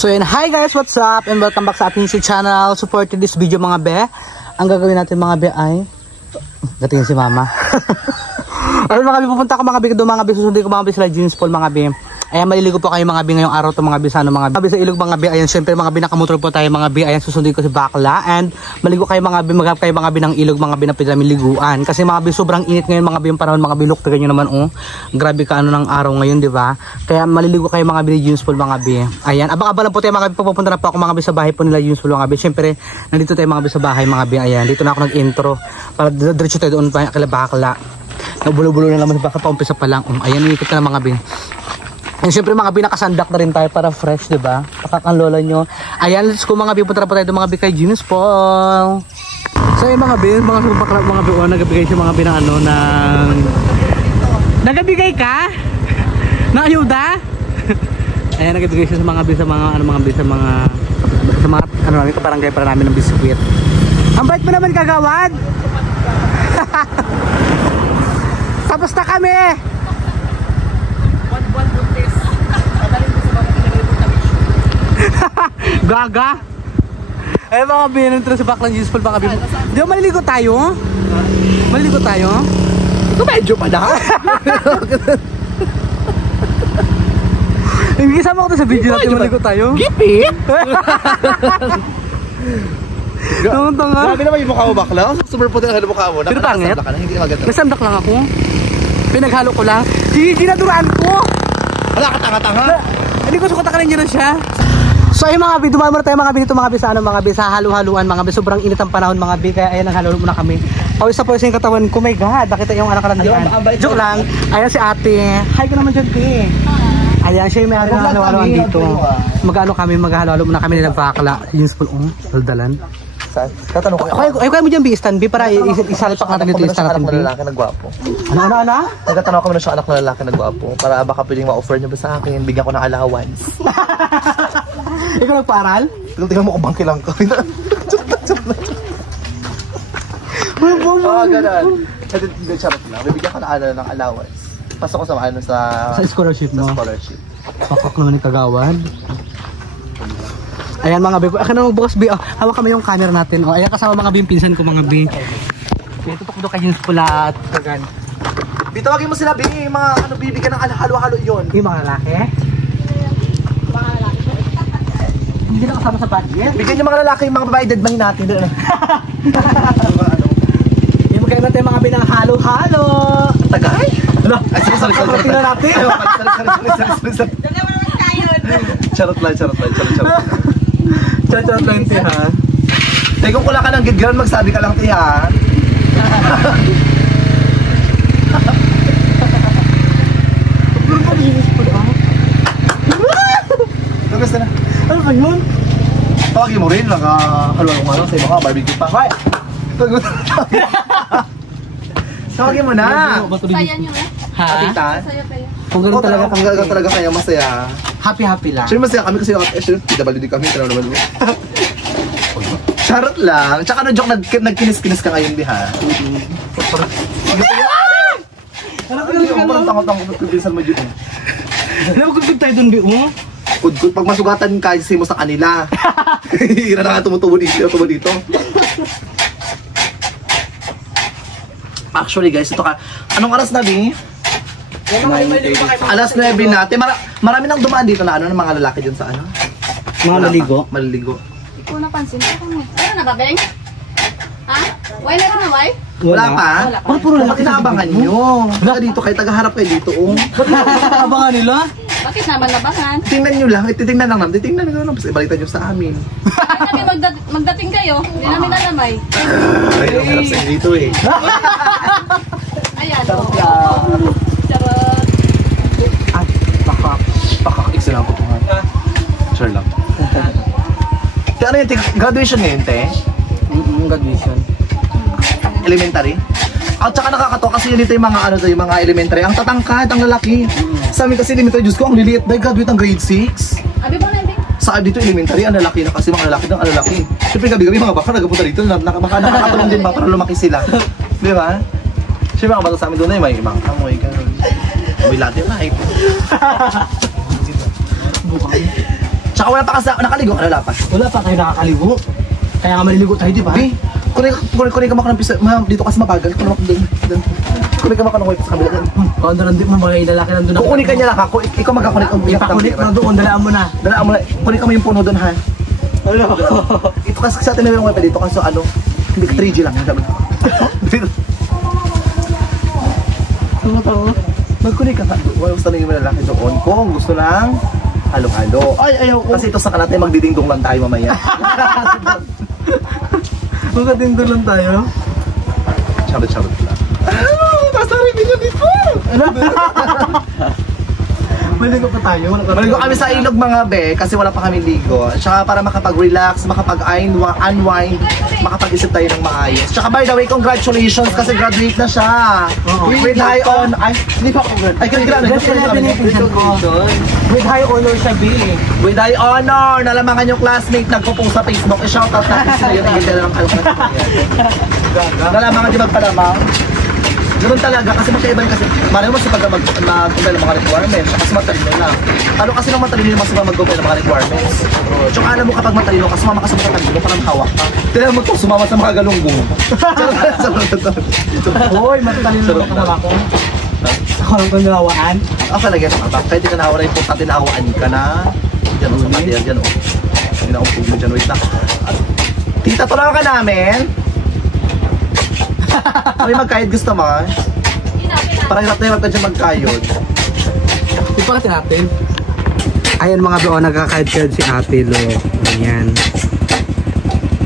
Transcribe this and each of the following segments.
So yun, hi guys, what's up? And welcome back sa ating YouTube channel. Support this video mga be. Ang gagawin natin mga be ay gatingin si mama. Ayun mga be, pupunta ko mga be, doon mga be, susundin ko mga be sila Jeans Paul mga be. Ayan, maliligo po kayo mga be ngayong araw to mga be, sa ano mga be sa ilog mga be. Ayan, syempre mga be, nakamotor po tayo mga be. Ayan, susundin ko si Bakla. And maligo kayo mga be, maghanap kayo mga be ng ilog mga be na pwede namin liguan. Kasi mga be, sobrang init ngayon mga be, yung panahon mga be, look, tignan nyo naman oh. Grabe ka ano ng araw ngayon, di ba? Kaya maliligo kayo mga be ni Jeans Paul mga be. Ayan, abang-abang lang po tayo mga be, pupunta na po ako mga be sa bahay po nila Jeans Paul mga be. Syempre, nandito tayo mga be sa bahay mga be. Ayan, dito na ako nag-intro para diretso tayo doon pa kila Bakla. Nabulo-bulo na naman baka pa umpisa pa lang. Ayan, ikot na mga be. And syempre mga bi, nakasandak na rin tayo para fresh, di ba? Pakakanlola nyo. Ayan, let's go mga bi, punta na po tayo doon mga bi kay Jeans Paul. So yung mga bi, mga sumpaklap mga bi, nagabigay siya mga bi ng ano, ng... Nagabigay ka? Ng ayuda? Ayan, nagabigay siya sa mga bi, sa mga, ano mga bi, sa mga ano namin, kabarangay para namin ng biskwit. Ang bait mo naman kagawad! Tapos na kami! Gaga. Eh mga binintro sa Baklang Jeans Paul mga bin. Di ba maliligo tayo? Maliligo tayo? Ito medyo pa na. Hindi kasama ko to sa video natin maliligo tayo. Gipi! Tungtong nga. Grabe naman yung mukha mo Bakla. Super puti ang mukha mo. Pero pangit. Nasamdak lang ako. Pinaghalo ko lang. Dinaduraan ko. Wala ka tanga-tanga. Hindi ko sukatakalin nyo na siya. So ay mga bi, dumaan muna tayo mga bi dito mga bi sa ano mga bi sa halu-haluan mga bi, sobrang init ang panahon mga bi, kaya ayan naghaluan muna kami. Pawis sa pawis yung katawan ko, my god, nakita yung anak kalandian. Joke lang, ayan si ate. Hi ka naman dyan bi. Ayan siya yung may halu-haluan dito. Mag-ano kami, mag-halu-halu muna kami nilang Bakla, Jeans Paul, daldalan. Tatanong ko. Ay kaya mo dyan bi, stand bi para isalipak natin dito yung stand natin bi. Lalaki na gwapo. Ano? Nagtatanong ako na siya anak na lalaki na gwapo para baka pwedeng ma-offer niyo ba sa akin, bigyan ko ng allowance. Ikaw nagpaaral? Tingnan mo kung bangki lang ko. Oo, ganun. Hindi, charot lang. Bibigyan ko ng allowance. Pasok ko sa ano sa scholarship mo? Sa scholarship. Pakak naman ni kagawad. Ayan mga bi, akin na magbukas bi. Hawak kami yung camera natin. Ayan kasama mga bi, pinsan ko mga bi. Tutok do kay Jeans Paul at Kagan. Bitawagin mo sila bi, mga ano bibigyan ng halo-halo yon. Yung mga lalaki? Hindi na kasama sa budget. Bigyan niyo mga lalaki, yung mga babae dead bahin natin. Yung magkaiba tayo mga binang halo-halo. Tagay? Ay, sorry. Tingnan natin. Sorry. Charot lang. Charot lang ti ha. Tay kung kula ka ng gidground, magsabi ka lang ti ha. Gusto na. Ano ba yun? Tawagin mo rin, nakakalawang ano sa mga barbecue pa. Hoy! Tawagin mo na! Saya nyo eh. Ha? Tita? Saya kayo. Kung gano'n talaga kayo masaya. Happy lang. Sure masaya kami kasi PWD kami, tanaw naman mo. Charot lang. Tsaka na joke, nagkinis-kinis ka ngayon, di ha? Parang tangot-tangot mo pinsan mo dito. Nagugtog tayo dun, Bi, oh? Kudkud, pag masugatan ka, kasi mo sa kanila. Hira na nga tumutubo dito. Actually guys, ito ka. Anong oras na, Bi? Alas 9 natin. Marami nang dumaan dito na ano ng mga lalaki dyan sa ano. Mga maliligo? Maliligo. Hindi ko napansin. Ano na ba, Beng? Ha? Wala na ba? Wala pa? Wala, puro lalaki. Inaabangan nyo. Wala dito kayo, tagaharap kayo dito. Oh. Ba't nakakabangan nila? Bakit naman labangan? Tingnan nyo lang, titingnan lang namin. Titingnan nyo lang, ibalitan nyo sa amin. Bakit kami magdating kayo? Hindi namin alamay. Ay, ang harap sa inyo dito eh. Ayan, Charot oo. lang. Charot. Ay, pakak-x lang po ito nga. Sure lang. Te, ano yun, graduation ngayon, te? Graduation. Elementary? At saka nakakatawa kasi dito yung mga ano to, yung mga elementary. Ang tatangkad, ang lalaki. Sa amin kasi elementary, Diyos ko, ang liliit na graduate ng grade 6. Abi ba na, Beng? Sa dito elementary, ang lalaki na kasi mga lalaki ng ang lalaki. Siyempre gabi-gabi mga baka nagpunta dito, nakakatulong din ba para lumaki sila. Di ba? Siyempre mga bata sa amin doon ay may ibang kamoy, gano'n. May latte life. Tsaka wala pa kasi, nakaligo, wala pa. Wala pa tayo nakakaligo. Kaya nga maliligo tayo, di ba? Bi, kunin ka maka ng pisa, dito kasi mabagal. Kunin ka maka ng wipe sa kabila. Kung doon nandun mo, mga lalaki nandun ako. Kukunin ka niya lang ako, ikaw magkakunik. Ipakunik mo doon, dalaan mo na. Dalaan mo na, kunin ka mo yung puno doon ha. Ano? Ito kasi sa atin na yung wipe dito kasi ano, hindi 3G lang. Magkunin ka. Wala gusto na yung lalaki doon. Kung gusto lang, halo-halo. Ay, ayaw ko. Kasi ito sa kanate, magdidingdong lang tayo mamaya. Magkatindol lang tayo. Charot-charot lang. Basta rin nila dito! Maligo pa tayo. Maligo kami sa ilog mga be, kasi wala pa kami ligo. Tsaka para makapag-relax, makapag-unwind, makapag-isip tayo ng maayos. Tsaka by the way, congratulations kasi graduate na siya. With high on... Ay, hindi pa ako graduate. Ay, With high honor siya, B. With high honor! Nalamangan yung classmate, nagpo-post sa Facebook. I-shoutout natin sila yung hindi na lang nalamangan di magpalamang. Ganun talaga kasi magkaiba kasi marami mo sa mag-compile ng mga requirements kasi matalino lang. Ano kasi nang matalino yung mas mag-compile ng mga requirements. Tsaka alam mo kapag matalino ka, sumama ka sa mga tagilo parang hawak ka. Tignan mo ito, sumama sa mga galunggong. Hoy, matatalino lang kasama ko. Ako lang kong nilawaan. Asa lagi ka ba? Pwede ka nahawa na importante nahawaan ka na. Diyan o, sa material dyan o. Hindi na akong pugyo dyan, wait lang. Tita, tulungan ka namin. Kami magkayod gusto mo? Parang hirap na hirap ka dyan magkayod. Ipakita natin. Ayan mga bro, nagkakayod-kayod si Ate Lo. Ayan.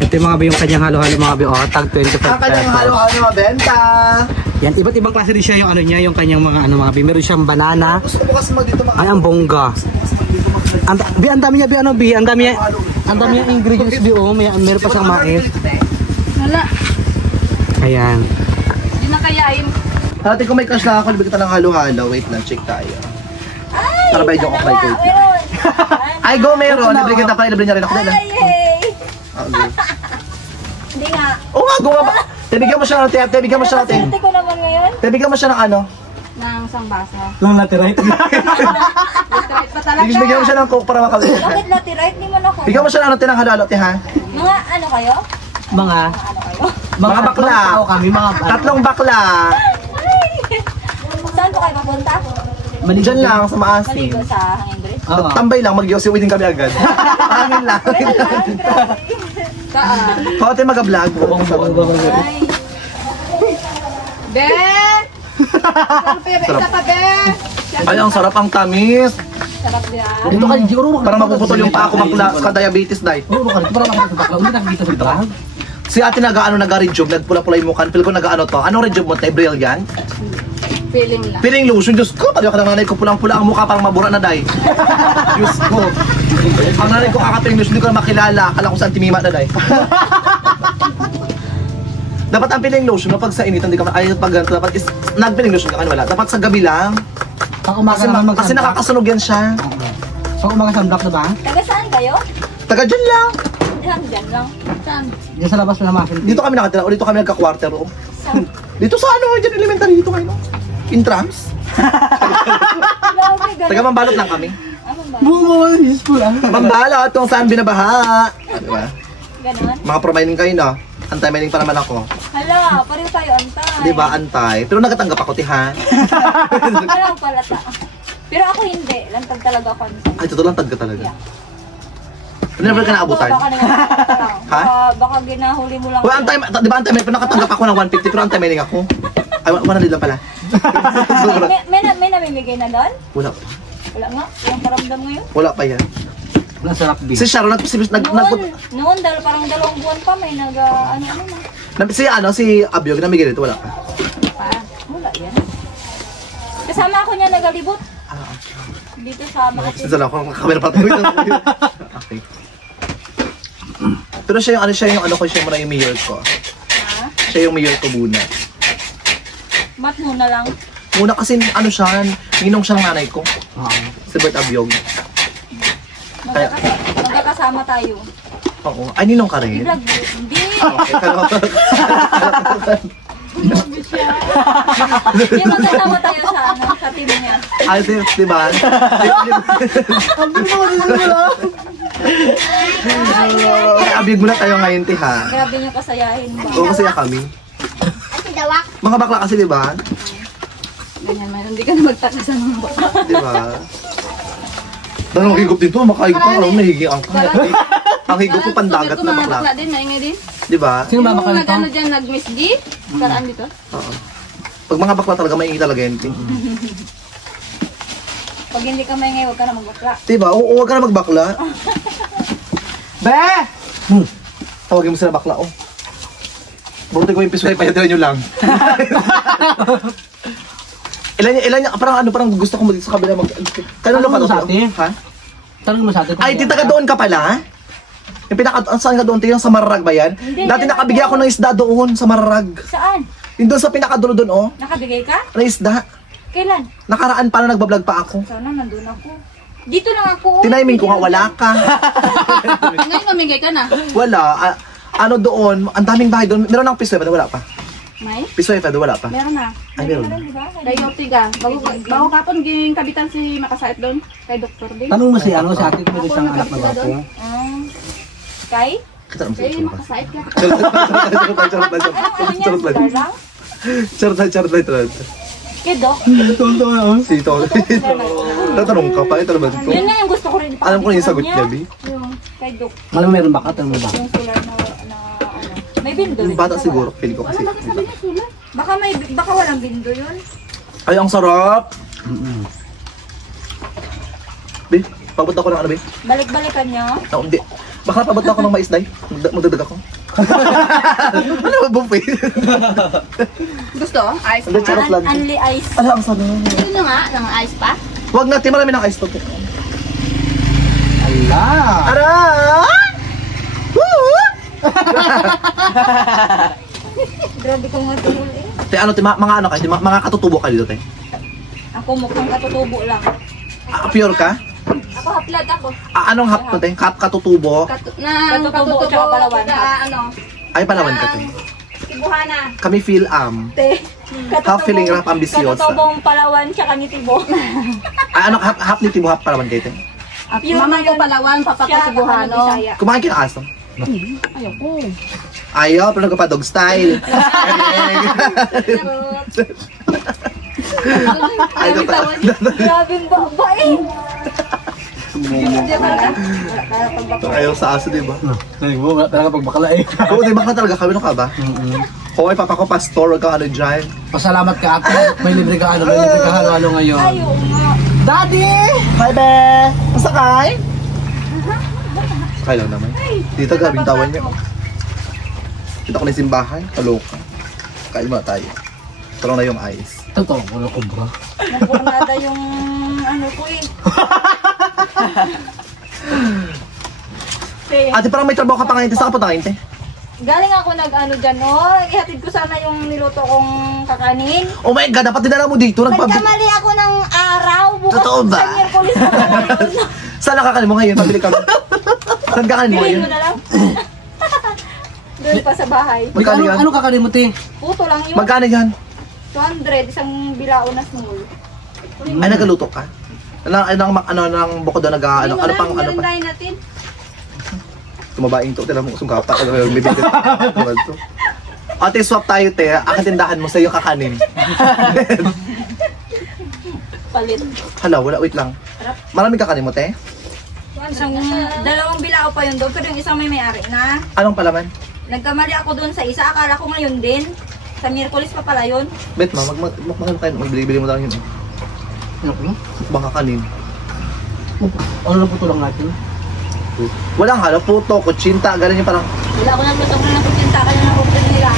Ito yung mga bro, yung kanyang halo-halo mga bro. Tag 25 pesos. Ang kanyang halo-halo mabenta. Yan, iba't ibang klase din siya yung ano niya, yung kanyang mga ano mga bro. Meron siyang banana. Gusto mo kasi dito Ay, ang bongga. Ang dami niya, ano, Bi? Ang dami niya ingredients, Bi, oh. Meron pa siyang mais. Wala. Ayan. Hindi na kayain. Natin kung may cash lang ako, libig kita ng halo-halo. Wait lang, check tayo. Para ba yung apply ko? Ay, go meron. Libre kita pa, libre niya rin ako. Ay, hey! Hindi nga. Oo nga, gumawa ba? Tibigyan mo siya ng tiyap, tibigyan mo siya ng tiyap. Swerte ko naman ngayon. Tibigyan mo siya ng ano? Nang isang baso. Lang laterite. Litrite pa talaga. Bigyan mo siya ng coke para makalimutan. Bakit laterite? Di man ako. Bigyan mo siya ng ano, tinang halo-halo, ha? Mga ano kayo? Mga Ano kayo? Mga bakla. tao kami, mga Tatlong bakla. Ay! Saan po kayo papunta? Diyan lang, sa maasim. Maligo sa hangin bridge? Oo. Tambay lang, mag-yosi wedding kami agad. Hangin lang. Well lang, grabe. Kaan. Pati mag-vlog. Ay, Be! Isa pa, Be! Ay, ang sarap ang tamis. sarap yan. Dito ka, Giro. Para mapuputol yung paa ko ka-diabetes, day. Oo, ka dito. Para makita sa bakla. Hindi nakikita sa bakla. Si ate nag-rejob, nagpula-pula yung mukha. Pil ko nag-ano to. Anong rejob mo tayo? Brilliant? Feeling lang. Piling lotion, Diyos ko. Tayo ka ng nanay ko, pulang-pula ang mukha, parang mabura na, day. Diyos ko. Ang nanay ko kakapiling lotion, hindi ko na makilala. Akala ko sa antimima na, day. Dapat ang piling lotion, pag sa initan, hindi ka ay pag ganito, dapat is, nagpiling lotion ka, wala. Dapat sa gabi lang. Pag umaga naman Kasi nakakasunog yan siya. Pag umaga sunblock na ba? Taga saan kayo? Taga dyan lang. Diyan, dyan lang. Saan? Diyan sa labas na naman. Dito kami nakatira, o dito kami nagka-quarter room. Saan? Dito sa ano, dyan elementary dito kayo, no? Intrams. Grabe, Taga ganun. Mambalot lang kami. Ano ba? Bumo, useful ah. Mambalot, kung saan binabaha. Diba? Ganon? Mga pro-mining kayo, no? Antay-mining pa naman ako. Hala, pareho tayo antay. Diba, antay? Pero nagatanggap ako, tiha. Parang palata. Pero ako hindi. Lantag talaga ako. Ay, totoo lang, tagka talaga. Yeah. Never ka naabutan? Baka nangyayari lang. Ha? Baka ginahuli mo lang. Well, antay, di ba antay-mining? Pero nakatanggap ako ng 150, pero antay-mining ako. Ay, 100 lang pala. May namimigay na doon? Wala pa. Wala nga. Yung paramdam ngayon? Wala pa yan. Ang sarap din. Si Sharon, Noon, dahil parang 2 buwan pa may ano na. si Abiog, namigay dito, wala pa. Wala yan. Kasama ako niya nagalibot. Dito sa Makati. Sinsa lang ako, kamera pa tayo. Okay. Pero siya yung siya yung muna yung mayor ko. Ha? Siya yung mayor ko muna. Mat muna lang. Muna kasi siya, ninong siya ng nanay ko. Oo. Si Bert Abiog. Magkakasama tayo. Oo. Ay, ninong ka rin? I-vlog mo. Hindi. Okay, kalokan. Hindi magkasama tayo sa team niya. Ay, di ba? Abig mo na tayo ngayon, te, ha? Grabe niyo kasayahin ba? Oo, masaya kami. Ate Dawak. Mga bakla kasi, di ba? Ganyan man, hindi ka na magtaka sa mga baka. Di ba? Dahil ang higop dito, makahigop pa, alam, nahiging ang ang higop ko pandagat na bakla. bakla din, maingay din. Di ba? Sino ba Yung bakla nag-ano nito? dyan, nag-miss G. Karaan dito. Oo. Pag mga bakla talaga, maingay talaga yun, te. Pag hindi ka maingay, huwag ka na magbakla. Diba? Oo, huwag ka na magbakla. Be! Tawagin mo sila bakla, oh. Burutin ko yung piso, payatiran nyo lang. ilan parang gusto ko mo dito sa kabila mag... Kailan Ano pa mo sa to? atin? Ha? Tanong mo sa atin. Ay, tita ka doon ka pala? Yung saan ka doon? Yung sa Mararag ba yan? Hindi, Dati yan nakabigay ako ng isda doon sa Mararag. Saan? Yung doon sa pinakadulo doon, oh. Nakabigay ka? Na isda. Kailan? Nakaraan pa na nagbablog pa ako. Sana nandun ako. Dito lang ako. Tiniming ko nga, wala ka. Ngayon mamingay ka na. Wala. Ano doon, ang daming bahay doon. Meron ng piso, wala pa. May? Piso, wala pa. Meron na. Ay, meron. Di ba? Kay Dokti ka. Bago kapon, ging kabitan si Makasait doon. Kay Doktor din. Tanong mo si ate kung may isang anak na bago. Kay? Kita mo Kay sa Makasait ka. Charot lang. Kay Doc? Si Tol. Tatanong ka pa, ito naman ito. Yun na yung gusto ko rin. Alam ko na yung sagot niya, Bi. Yung kay Doc. Alam mo meron ba ka? Tanong mo ba? Yung solar na ano. May bindo Yung rin. bata Baka siguro, feeling ko kasi. baka walang bindo yun. Ay, ang sarap! Bi, pabot ako ng ano, Bi? Balik-balikan niyo. Ah, hindi. Baka pabot ako ng mais, Day. Magdadag ako. Ano ba, buffet? Gusto? Ice Hindi, pa nga. charot lang. Only ice. Ala, ang sarap. Yun na nga, ng ice pa. Huwag natin, marami ng ice to. Ala! Ara! Woo! Grabe ko nga tumul eh. Te, ano, te, mga ano kayo? Mga katutubo kayo dito, te? Ako mukhang katutubo lang. Pure ka? Ako haplag ako. Anong hap to, te? Katutubo? Katutubo at saka Palawan. Ano? Ay, Palawan ka, te. Tibuhana. Kami Phil-Am. Te. Half feeling rap ambisyosa. Katutubong Palawan tsaka ni Tibo. Ay, ano, hap ni Tibo, hap Palawan kayo, te? Mama ko Palawan, papa ko Tibuhano. Kumain ka ng aso? Ayaw ko. Ayaw, pero nagpa dog style. Ay, Grabe ba eh. ayaw sa aso, di ba? Ay, mo, wala talaga pagbakala eh. Oo, di ba ka talaga kami, no ka ba? Hoy, papa ko pastor, huwag kang ano dyan. Pasalamat ka ate. May libre ka halo-halo ngayon. Ayaw nga. Daddy! Hi, be! Masakay? Sakay lang naman. Dito, gabing tawan niya. Dito ko na yung simbahan. Kaloka. Kain muna tayo. Tulong na yung ice. Totoo, wala ko ba? Nagpurnada yung ano ko eh. Te, Ate, parang may trabaho ka pa ngayon. Saan ka punta ngayon, te? galing ako nag-ano dyan, oh. Ihatid ko sana yung niluto kong kakanin. Oh my God, dapat dinala mo dito. Nagkamali ako ng araw. Bukas Totoo ba? sa Miyerkules na pala yun. Saan nakakanin mo ngayon? Pabili kami. Saan kakanin mo Bilhin ngayon? mo na lang. Doon pa sa bahay. Magkano yan? Ano kakanin mo, te? Puto lang yun. Magkano yan? 200, isang bilao na small. Ay, nagaluto ka? Nang bukod na ano pang ano pa? natin. Tumabaing to, tila mo sungkapa. Bibigyan. Ate, swap tayo, te. Akatindahan mo sa iyo kakanin. Palit. Hala, wala, wait lang. Maraming kakanin mo, te? Isang dalawang bilao pa yun doon, pero yung isang may-ari na. Anong palaman? Nagkamali ako doon sa isa, akala ko ngayon din. Sa Miyerkules pa pala yun. Bet, magmano tayo. Magbili mo lang yun. Ano ko? Baka kanin. Ano na po lang natin? Walang halo, puto, kutsinta, ganun yung parang... Wala ko nang gusto ko na kumpinta ka ng open nila.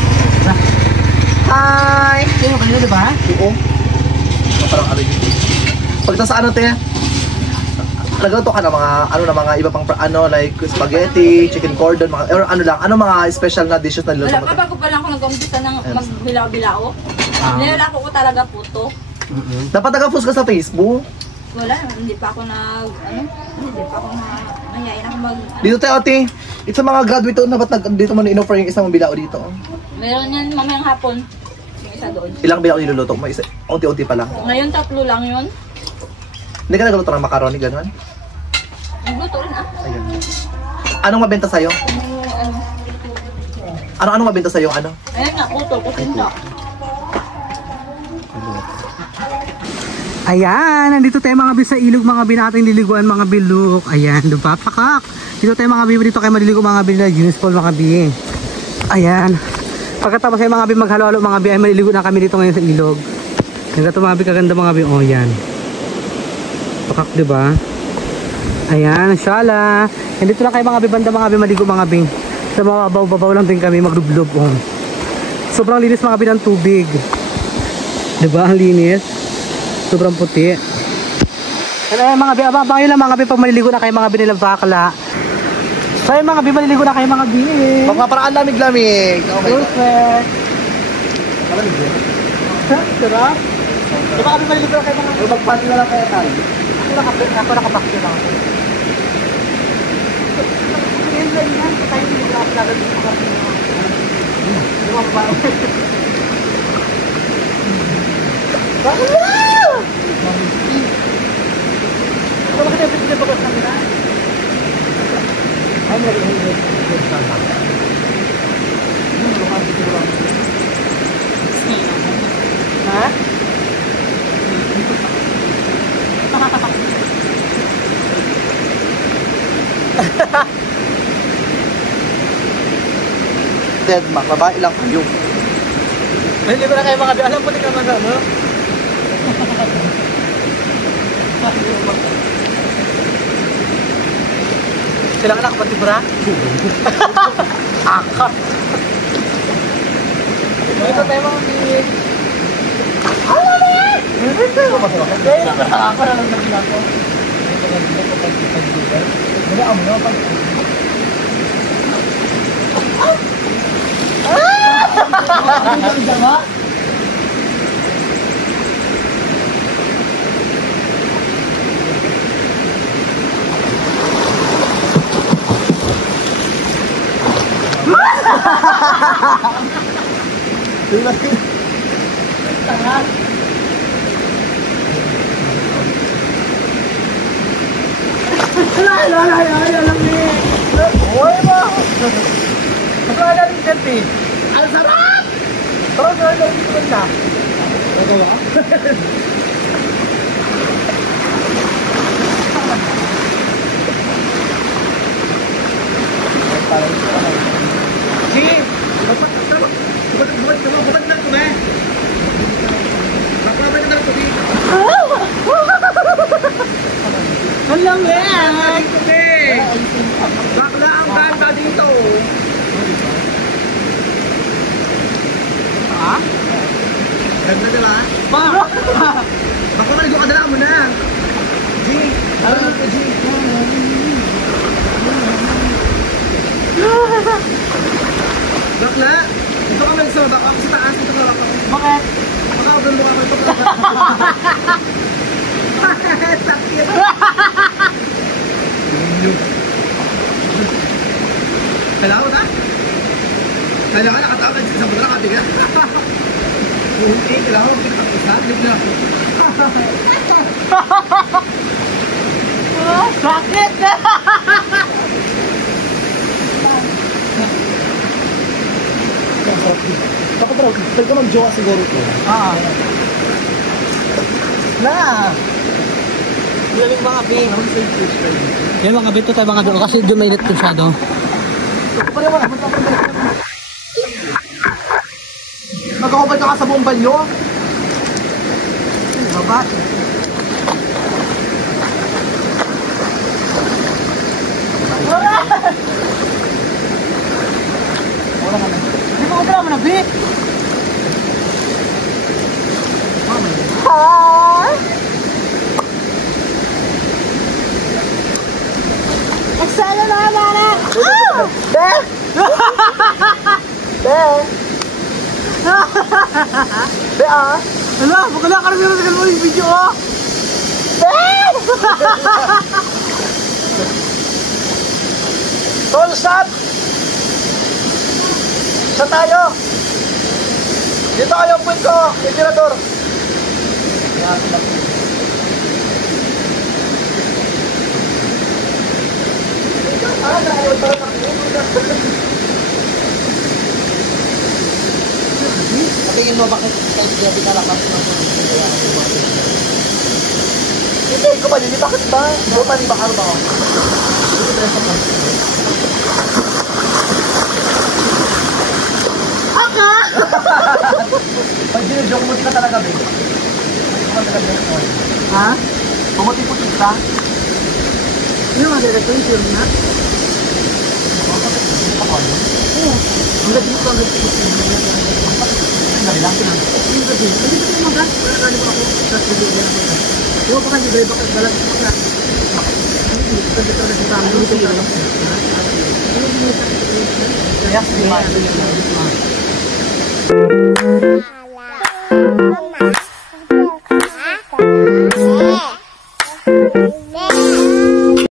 Hi! Sino kanina, di ba? Oo. Parang ano yun. Pag nasa ano, te, nagluto ka na mga iba pang like spaghetti, chicken cordon, or ano lang, mga special na dishes na niluto Wala mo, pa, te? bago pa lang ako nag-umpisa ng magbilao-bilao. Nilala ko talaga puto. Dapat nag-post ka sa Facebook. Wala, hindi pa ako nayayin ako Dito tayo, ate. It's sa mga graduate to, na ba't dito mo na-in-offer yung isang bilao dito? Meron yan mamayang hapon. Yung isa doon. Ilang bilao niluluto mo? Unti-unti pa lang. Ngayon 3 lang yun. Hindi ka nagluto ng macaroni, gano'n? Nagluto rin ah. Ayan. Anong mabenta sa'yo? Anong mabenta sa'yo? Ano? Ayan nga, kuto, kutinda. Ayan, nandito tayo mga bi sa ilog, mga bi natin liliguan, mga biluk. Ayan, diba? Pakak. Dito tayo mga bi, dito kayo maliligo mga bi na Junis Pool, mga bi. Ayan. Pagkatapos ay mga bi maghalo-halo mga bi, ay maliligo na kami dito ngayon sa ilog. Ganito mga bi, kaganda mga bi. Oh, yan. Pakak, diba? Ayan, shala. Nandito lang kayo mga bi, banda mga bi, maligo mga bi. Sa mga babaw-babaw lang din kami, maglublob. Oh. Sobrang linis mga bi ng tubig. Diba? Ang linis. Sobrang puti. Kaya mga bi, abang yun lang mga bi, pag maliligo na kayo mga bi nilang bakla. So yun mga bi, maliligo na kayo mga bi. Parang lamig-lamig. Oh my God. Perfect. Malamig yun. Sarap. So mga bi, maliligo na kayo mga bi. Magpati na lang kaya tayo. Ako nakapakyo lang ako. Ngayon lang yan, tayo hindi na kapalagan dito ka. Yung mga parang. Wala ka na yung bagas namin na. Ay, meron yung ha? Dead ma, babae lang kayo. Hindi ko na kayo makabi. Alam po din ka mag ano? Sila ka nakapatid bra? Aka! Ito tayo mga big. Ano na yan? Kaya na ako na lang namin ako. Hindi ako mo pag... Ah! Ang sarap! Pero gano'n dito na. Nagawa? Si! Bumad lang ko, eh! Maklabay ka na lang ko, di! Ang lamig! Bakla ang ganda dito! Ha? Ganda diba? Baka maligo ka na lang mo na! G! G! Bakla! Dito ka mag-isa, baka ako sa taas, dito ka lang ako. Bakit? Baka ako doon mukha ko ito. Sakit! Kailangan ka? Kailangan nakatawag sa mga nakabigat. Kailangan mo pinakapisa. Live na ako. Bakit? Baka bro, pwede ka mag-jowa siguro ito. Na! Galing mga bing. Yan mga bito tayo mga bito kasi dumainit masyado. Magkakubad ka sa buong balyo. Baba. Hindi ko kaya mo na bit. Eksena na naman! Be! Be! Be ah! Ala, magkala ka rin mo yung video oh! Be! Tol, stop! Saan tayo? Dito kayo, point ko, imperador. Ah, Tingin mo bakit kaya pinalakas mo? Hindi ko pa din, bakit ba? Hindi pa din ba ano ba? Aka! Pag ginujoke mo ka talaga, babe. Ha? Pumuti-puti ka? Ano nga dito? Yung sure na? Ang gabi ko, ang gabi ko. Dali lang. Ang gabi. Hindi ko magas. Wala ka ako. Tapos hindi ko na. Diba pa kayo, diba bakit balat ko na? Hindi ko na sa tama. Hindi ko na. Kaya,